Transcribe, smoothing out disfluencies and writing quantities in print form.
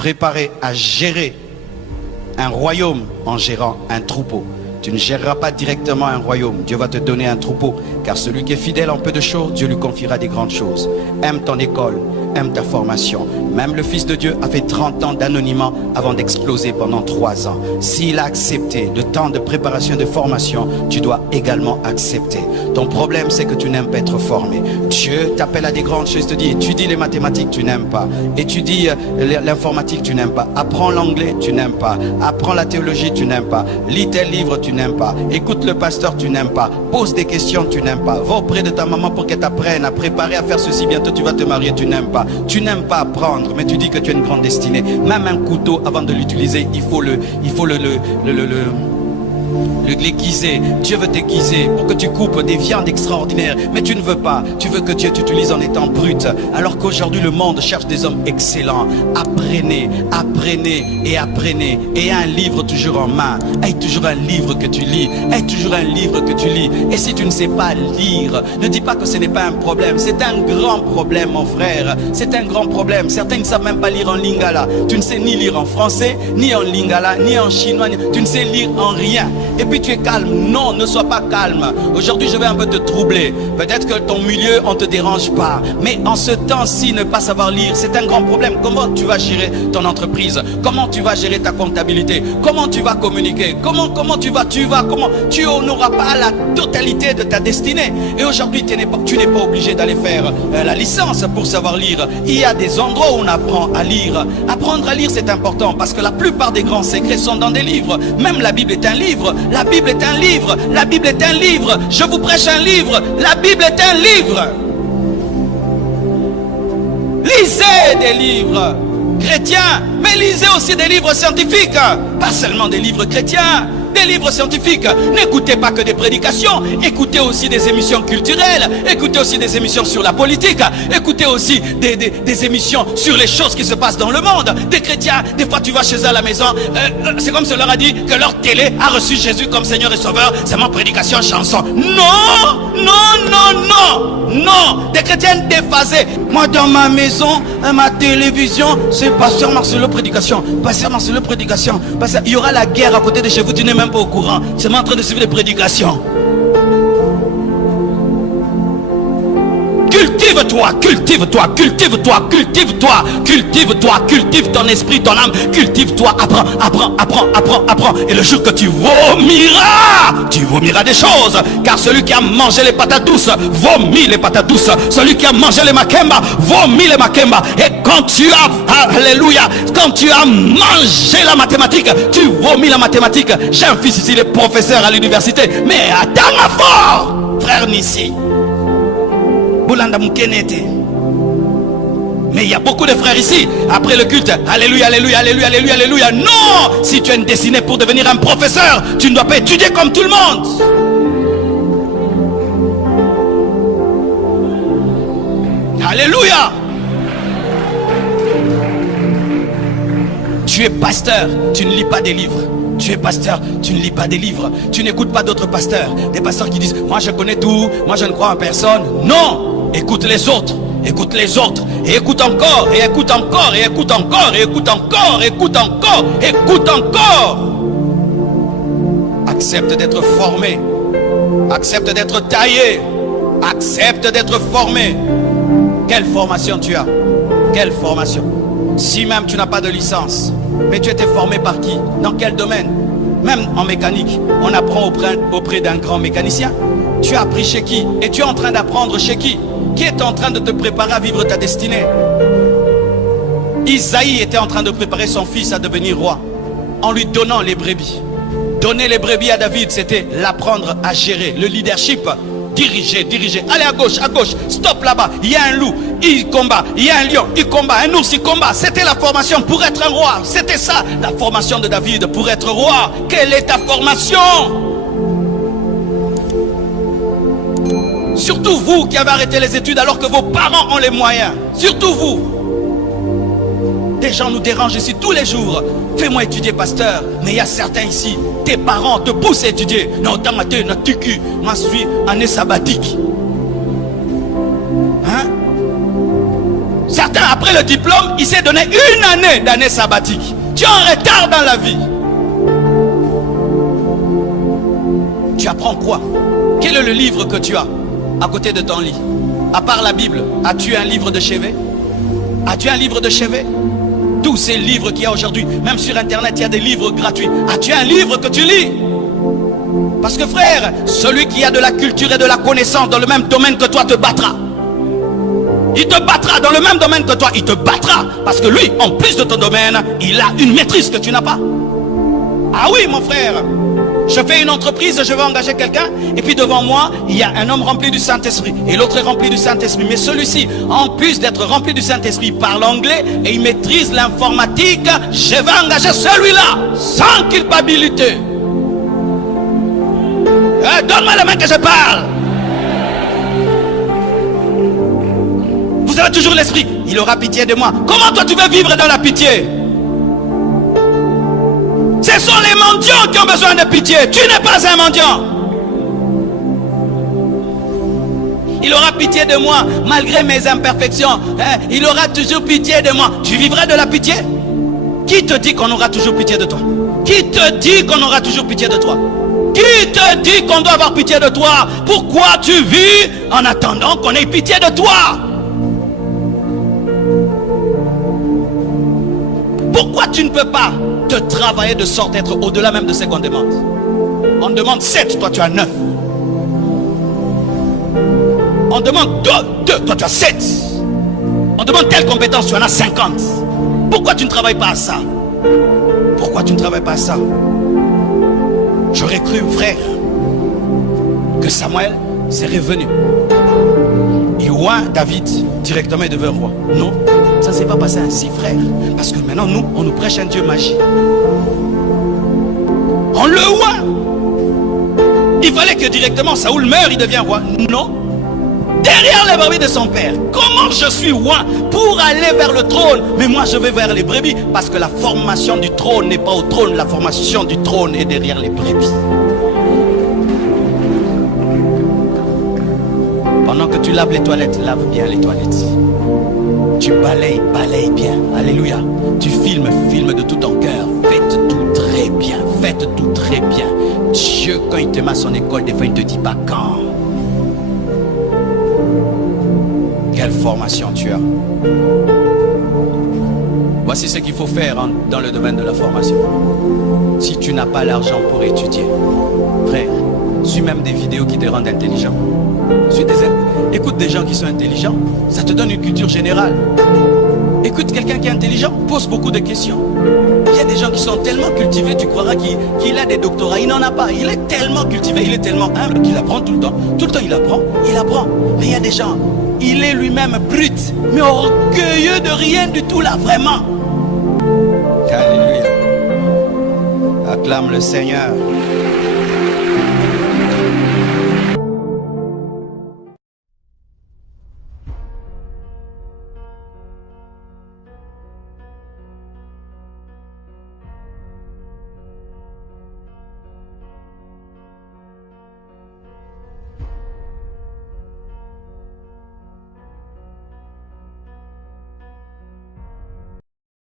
préparer à gérer un royaume en gérant un troupeau. Tu ne géreras pas directement un royaume. Dieu va te donner un troupeau. Car celui qui est fidèle en peu de choses, Dieu lui confiera des grandes choses. Aime ton école, aime ta formation. Même le Fils de Dieu a fait 30 ans d'anonymat avant d'exploser pendant 3 ans. S'il a accepté le temps de préparation et de formation, tu dois également accepter. Ton problème, c'est que tu n'aimes pas être formé. Dieu t'appelle à des grandes choses, te dit, étudie les mathématiques, tu n'aimes pas. Étudie l'informatique, tu n'aimes pas. Apprends l'anglais, tu n'aimes pas. Apprends la théologie, tu n'aimes pas. Lis tel livre, tu n'aimes pas. Écoute le pasteur, tu n'aimes pas. Pose des questions, tu n'aimes pas. Va auprès de ta maman pour qu'elle t'apprenne à préparer à faire ceci. Bientôt tu vas te marier, tu n'aimes pas. Tu n'aimes pas apprendre, mais tu dis que tu as une grande destinée. Même un couteau, avant de l'utiliser, il faut l'aiguiser. Dieu veut t'aiguiser pour que tu coupes des viandes extraordinaires, mais tu ne veux pas. Tu veux que Dieu t'utilise en étant brut, alors qu'aujourd'hui le monde cherche des hommes excellents. Apprenez, apprenez et apprenez. Et un livre toujours en main. Aie toujours un livre que tu lis. Aie toujours un livre que tu lis. Et si tu ne sais pas lire, ne dis pas que ce n'est pas un problème. C'est un grand problème, mon frère. C'est un grand problème. Certains ne savent même pas lire en lingala. Tu ne sais ni lire en français, ni en lingala, ni en chinois. Tu ne sais lire en rien. Et puis tu es calme. Non, ne sois pas calme. Aujourd'hui, je vais un peu te troubler. Peut-être que ton milieu, on ne te dérange pas. Mais en ce temps-ci, ne pas savoir lire, c'est un grand problème. Comment tu vas gérer ton entreprise? Comment tu vas gérer ta comptabilité? Comment tu vas communiquer? Comment tu n'auras pas la totalité de ta destinée? Et aujourd'hui, tu n'es pas obligé d'aller faire la licence pour savoir lire. Il y a des endroits où on apprend à lire. Apprendre à lire, c'est important parce que la plupart des grands secrets sont dans des livres. Même la Bible est un livre. La Bible est un livre. La Bible est un livre. Je vous prêche un livre. La Bible est un livre. Lisez des livres chrétiens, mais lisez aussi des livres scientifiques. Pas seulement des livres chrétiens. Des livres scientifiques. N'écoutez pas que des prédications. Écoutez aussi des émissions culturelles. Écoutez aussi des émissions sur la politique. Écoutez aussi des émissions sur les choses qui se passent dans le monde. Des chrétiens, des fois tu vas chez eux à la maison. C'est comme si on leur a dit que leur télé a reçu Jésus comme Seigneur et Sauveur. C'est ma prédication, chanson. Non, non, non, non, non. Des chrétiens déphasés. Moi dans ma maison, ma télévision, c'est Pasteur Marcelo prédication. Pasteur Marcelo prédication. Il y aura la guerre à côté de chez vous. Tu n'es même pas au courant, c'est en train de suivre des prédications. Cultive-toi, cultive-toi, cultive-toi, cultive-toi, cultive-toi, cultive ton esprit, ton âme, cultive-toi, apprends. Et le jour que tu vomiras des choses, car celui qui a mangé les patates douces, vomit les patates douces. Celui qui a mangé les makemba, vomit les makemba. Et quand tu as, alléluia, quand tu as mangé la mathématique, tu vomis la mathématique. J'ai un fils ici, il est professeur à l'université, mais attends ma fort, frère Nissi. Mais il y a beaucoup de frères ici, après le culte, alléluia, alléluia, alléluia, alléluia, alléluia. Non, si tu as une destinée pour devenir un professeur, tu ne dois pas étudier comme tout le monde. Alléluia. Tu es pasteur, tu ne lis pas des livres. Tu es pasteur, tu ne lis pas des livres. Tu n'écoutes pas d'autres pasteurs. Des pasteurs qui disent, moi je connais tout, moi je ne crois en personne. Non. Écoute les autres, écoute les autres, et écoute encore, et écoute encore, et écoute encore, et écoute encore, écoute encore, écoute encore. Accepte d'être formé, accepte d'être taillé, accepte d'être formé. Quelle formation tu as? Quelle formation? Si même tu n'as pas de licence, mais tu étais formé par qui? Dans quel domaine? Même en mécanique, on apprend auprès d'un grand mécanicien. Tu as appris chez qui? Et tu es en train d'apprendre chez qui? Qui est en train de te préparer à vivre ta destinée? Isaïe était en train de préparer son fils à devenir roi en lui donnant les brebis. Donner les brebis à David, c'était l'apprendre à gérer. Le leadership, diriger. Allez à gauche, stop là-bas. Il y a un loup, il combat. Il y a un lion, il combat. Un ours, il combat. C'était la formation pour être un roi. C'était ça, la formation de David pour être roi. Quelle est ta formation? Surtout vous qui avez arrêté les études alors que vos parents ont les moyens. Surtout vous. Des gens nous dérangent ici tous les jours. Fais-moi étudier, pasteur. Mais il y a certains ici, tes parents te poussent à étudier. Non, moi je suis année sabbatique. Hein? Certains Après le diplôme, il s'est donné une année sabbatique. Tu es en retard dans la vie. Tu apprends quoi? Quel est le livre que tu as à côté de ton lit? À part la Bible, as-tu un livre de chevet? As-tu un livre de chevet? Tous ces livres qu'il y a aujourd'hui, même sur internet, il y a des livres gratuits. As-tu un livre que tu lis? Parce que frère, celui qui a de la culture et de la connaissance dans le même domaine que toi te battra. Il te battra dans le même domaine que toi, il te battra. Parce que lui, en plus de ton domaine, il a une maîtrise que tu n'as pas. Ah oui mon frère, je fais une entreprise, je veux engager quelqu'un, et puis devant moi, il y a un homme rempli du Saint-Esprit, et l'autre est rempli du Saint-Esprit. Mais celui-ci, en plus d'être rempli du Saint-Esprit, il parle anglais et il maîtrise l'informatique. Je vais engager celui-là, sans culpabilité. Donne-moi la main que je parle. Vous avez toujours l'esprit, il aura pitié de moi. Comment toi tu veux vivre dans la pitié? Ce sont les mendiants qui ont besoin de pitié. Tu n'es pas un mendiant. Il aura pitié de moi malgré mes imperfections. Il aura toujours pitié de moi. Tu vivras de la pitié? Qui te dit qu'on aura toujours pitié de toi? Qui te dit qu'on aura toujours pitié de toi? Qui te dit qu'on doit avoir pitié de toi? Pourquoi tu vis en attendant qu'on ait pitié de toi? Pourquoi tu ne peux pas te travailler de sorte d'être au-delà même de ce qu'on demande? On demande 7, toi tu as 9. On demande 2, toi tu as 7. On demande telle compétence, tu en as 50. Pourquoi tu ne travailles pas à ça? Pourquoi tu ne travailles pas à ça? J'aurais cru, frère, que Samuel s'est revenu. Il oint David directement, il devait roi. Non, ça ne s'est pas passé ainsi, frère. Parce que maintenant, nous, on nous prêche un Dieu magique. On le oint. Il fallait que directement Saoul meure, il devient roi. Non. Derrière les brebis de son père. Comment je suis oint pour aller vers le trône? Mais moi, je vais vers les brebis. Parce que la formation du trône n'est pas au trône. La formation du trône est derrière les brebis. Pendant que tu laves les toilettes, lave bien les toilettes. Tu balayes, balaye bien. Alléluia. Tu filmes de tout ton cœur. Faites tout très bien. Faites tout très bien. Dieu, quand il te met à son école, des fois, il ne te dit pas quand. Quelle formation tu as? Voici ce qu'il faut faire dans le domaine de la formation. Si tu n'as pas l'argent pour étudier, frère, suis même des vidéos qui te rendent intelligent. Écoute des gens qui sont intelligents, ça te donne une culture générale. Écoute quelqu'un qui est intelligent, pose beaucoup de questions. Il y a des gens qui sont tellement cultivés, tu croiras qu'il a des doctorats. Il n'en a pas, il est tellement cultivé, il est tellement humble qu'il apprend tout le temps. Tout le temps il apprend. Mais il y a des gens, il est lui-même brut, mais orgueilleux de rien du tout là, vraiment. Alléluia. Acclame le Seigneur.